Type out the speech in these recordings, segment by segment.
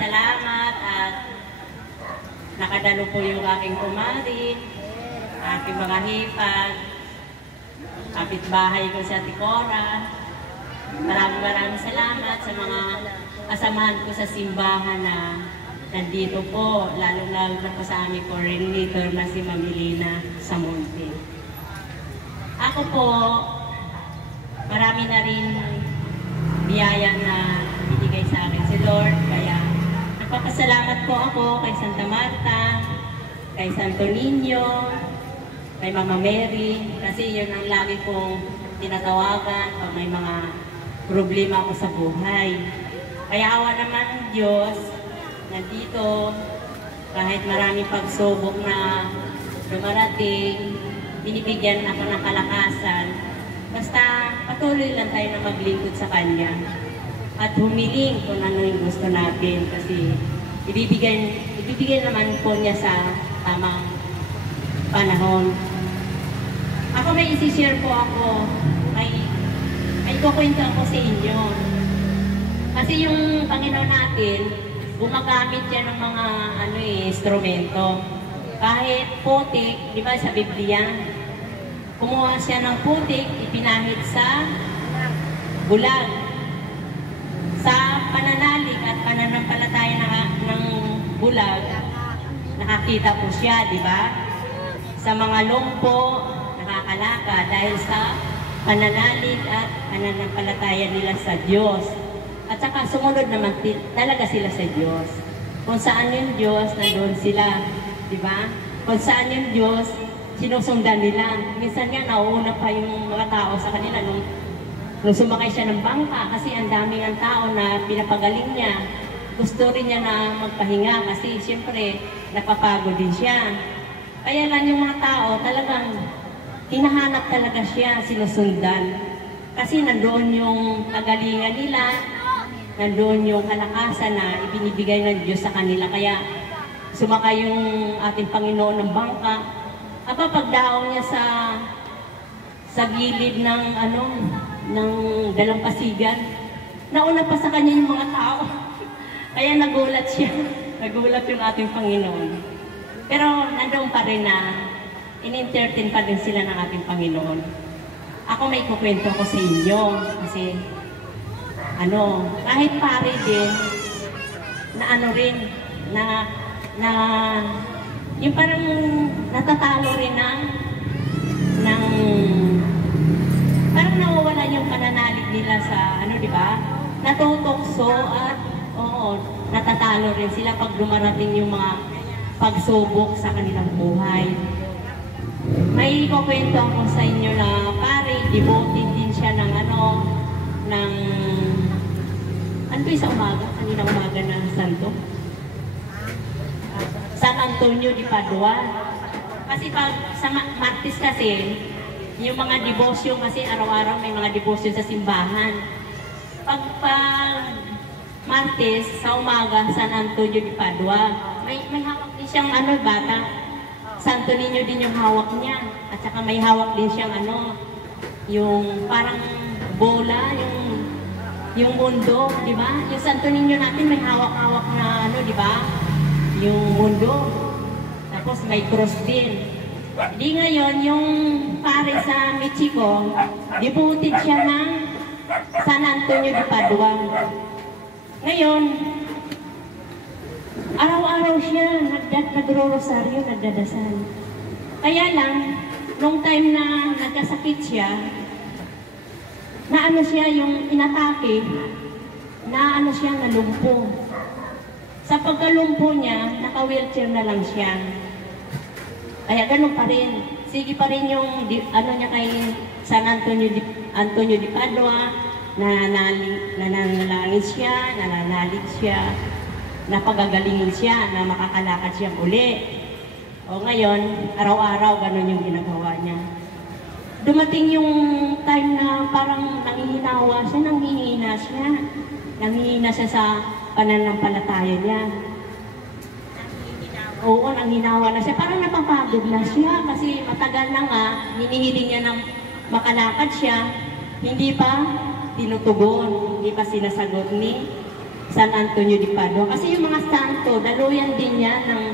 salamat at nakadalo po yung aking kumari, aking mga hipag, kapitbahay ko si Ate Cora. Maraming salamat sa mga kasamahan ko sa simbahan na nandito po, lalo-lalo na po sa aming coordinator na si Mamilina Samonte. Ako po, marami na rin biyaya na binigay sa akin si Lord, kaya nagpapasalamat po ako kay Santa Marta, kay Santo Niño, kay Mama Mary, kasi yun ang lagi kong tinatawagan pag may mga problema ako sa buhay. Kaya awa naman ng Diyos, nandito, kahit maraming pagsubok na dumarating, binibigyan ako ng kalakasan. Basta patuloy lang tayo na maglingkod sa Kanya at humiling kung ano yung gusto natin kasi ibibigay naman po niya sa tamang panahon. Ako may isi-share po ako, may kukwento ako sa inyo. Kasi yung Panginoon natin, gumagamit yan ng mga instrumento. Kahit putik, di ba sa Biblia, kumuha siya ng putik, ipinahid sa bulag. Sa pananalig at pananampalataya ng bulag, nakakita po siya, di ba? Sa mga lumpo, nakakalaka dahil sa pananalig at pananampalataya nila sa Diyos. At saka sumunod naman talaga sila sa Diyos. Kung saan yung Diyos, nandun sila. Diba? Kung saan yung Diyos, sinusundan nila. Minsan nga, nauuna pa yung mga tao sa kanila nung sumakay siya ng bangka kasi ang daming ang tao na pinapagaling niya. Gusto rin niya na magpahinga kasi siyempre, napapagod din siya. Kaya lang yung mga tao, talagang hinahanap talaga siya, sinusundan. Kasi nandoon yung kagalingan nila, nandoon yung kalakasan na ibinibigay ng Diyos sa kanila. Kaya sumakay yung ating Panginoon ng bangka. Pagdaong niya sa gilid ng ng dalampasigan, nauna pa sa kanya yung mga tao. Kaya nagulat siya. Nagulat yung ating Panginoon. Pero nandoon pa rin na in-entertain pa din sila ng ating Panginoon. Ako may kukwento ko sa inyo kasi kahit pare din na yung parang natatalo rin ng parang nawawala yung pananalig nila sa di ba? Natutokso at natatalo rin sila pag dumarating yung mga pagsubok sa kanilang buhay. May kukwento ako sa inyo na pare, devoted din siya ng sa umaga, kanina umaga na santo. San Antonio de Padua. Kasi pag sa Martes kasi, yung mga debosyon kasi araw-araw may mga debosyon sa simbahan. Pag Martes, sa umaga, San Antonio de Padua, may hawak din siyang bata. Santo Niño din yung hawak niya. At saka may hawak din siyang yung parang bola, yung mundo, di ba? Yung Santo Niño natin may hawak-hawak na di ba? Yung mundo. Tapos may cross din. Di ngayon, yung pare sa Mexico, devoted siya ng San Antonio de Padua. Ngayon, araw-araw siya nagro-rosaryo, nagdadasal. Kaya lang, nung time na nagkasakit siya, siya yung inatake, siya nalumpo. Sa pagkalumpo niya, naka-wheelchair na lang siya. Kaya ganun pa rin. Sige pa rin yung niya kay San Antonio de Padua, nananalig siya, napagagalingin siya, na makakalakad siya uli. O ngayon, araw-araw ganun yung ginagawa niya. Dumating yung time na parang nanghihina siya. Nanghihina siya sa pananampalataya niya. Oo, nanghinawa na siya. Parang napapagod na siya kasi matagal na nga, hinihiling niya ng makalakad siya. Hindi pa tinutugon, hindi pa sinasagot ni San Antonio de Padua. Kasi yung mga santo, daluyan din yan ng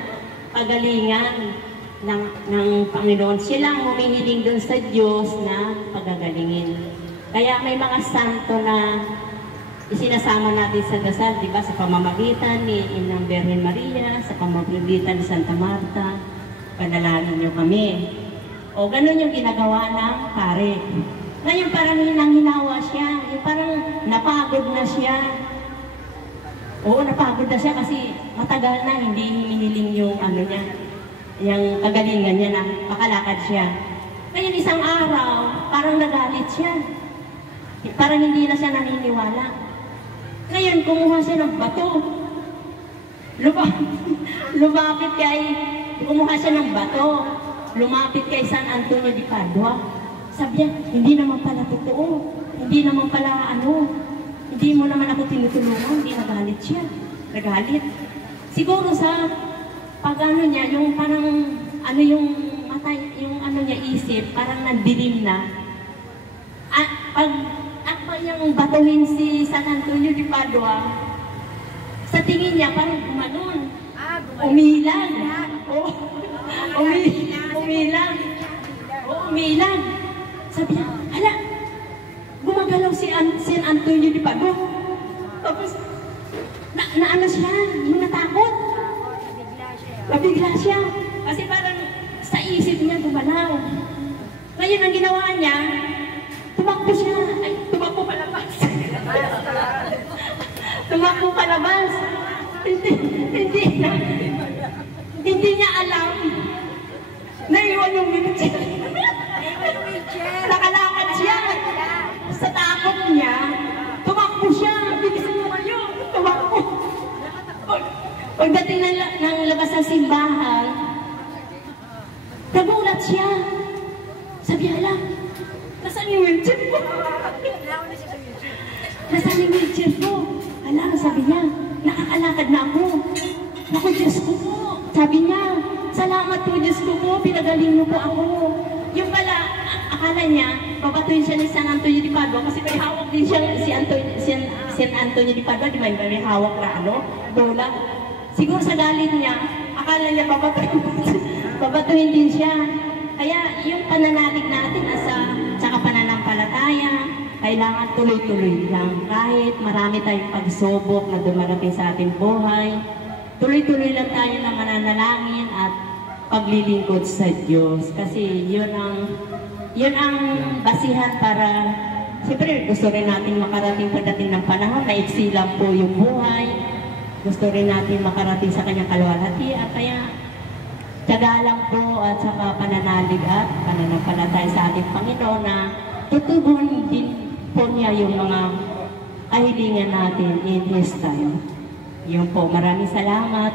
pagalingan ng Panginoon. Sila ang humihiling dun sa Diyos na pagagalingin. Kaya may mga santo na isinasama natin sa dasal, di ba? Sa pamamagitan ni Inang Birhen Maria, sa pamamagitan ni Santa Marta, panalangin niyo kami. O ganun yung ginagawa ng pare. Ngayon parang hinang-hinawa siya, yung parang napagod na siya. Oo, napagod na siya kasi matagal na hindi hinihiling yung ano niya, yung kagalingan niya na makalakad siya. Ngayon isang araw, parang nagalit siya. Parang hindi na siya naniniwala. Ngayon, kumuha siya ng bato. Kumuha siya ng bato. Lumapit kay San Antonio de Padua. Sabi niya, hindi naman pala totoo. Hindi naman pala hindi mo naman ako tinutulungan. Hindi nagalit siya. Nagalit. Siguro sa niya, yung parang yung mata, yung niya isip, parang nandilim na. Pag niyang batuhin si San Antonio de Padua, sa tingin niya parang gumanon. Umilag. Umilag. Sabi niya, hala, gumagalaw si San Antonio de Padua. Tapos, naano siya, yung natakot. Nabigla siya. Kasi parang sa isip niya gumalaw. Ngayon ang ginawa niya, tumakbo siya. Ay, tumakbo palabas. Tumakbo palabas. Hindi niya alam. Naiwan yung wheelchair. Nakalakad siya. Sa takot niya, tumakbo siya. Bilisan mo kayo. Tumakbo. Pagdating ng labas ng simbahan, nagulat siya. Sabi, hala, nasaan yung wheelchair ko? Nasaan yung wheelchair ko? Hala, sabi niya, nakakalakad na ako. Naku, Diyos ko po. Sabi niya, salamat po, Diyos ko po, pinagaling mo po ako. Yung pala, akala niya, babatuin siya ni San Antonio de Padua kasi may hawak din siya San Antonio de Padua, di ba? May hawak na bola. Siguro sa galit niya, akala niya babatuhin din siya. Kaya yung pananalig natin tsaka pananampalataya, kailangan tuloy-tuloy lang. Kahit marami tayong pagsubok na dumarating sa ating buhay, tuloy-tuloy lang tayo na mananalangin at paglilingkod sa Diyos. Kasi yun ang basihan para, siyempre gusto rin natin makarating pagdating ng panahon, maiksi lang po yung buhay. Gusto rin natin makarating sa kanyang kalwalhatian. Kaya, tiyaga lang po at saka pananalig at pananampalataya sa ating Panginoon na tutubuhin din po niya yung mga kahilingan natin in His time. Yun po, maraming salamat.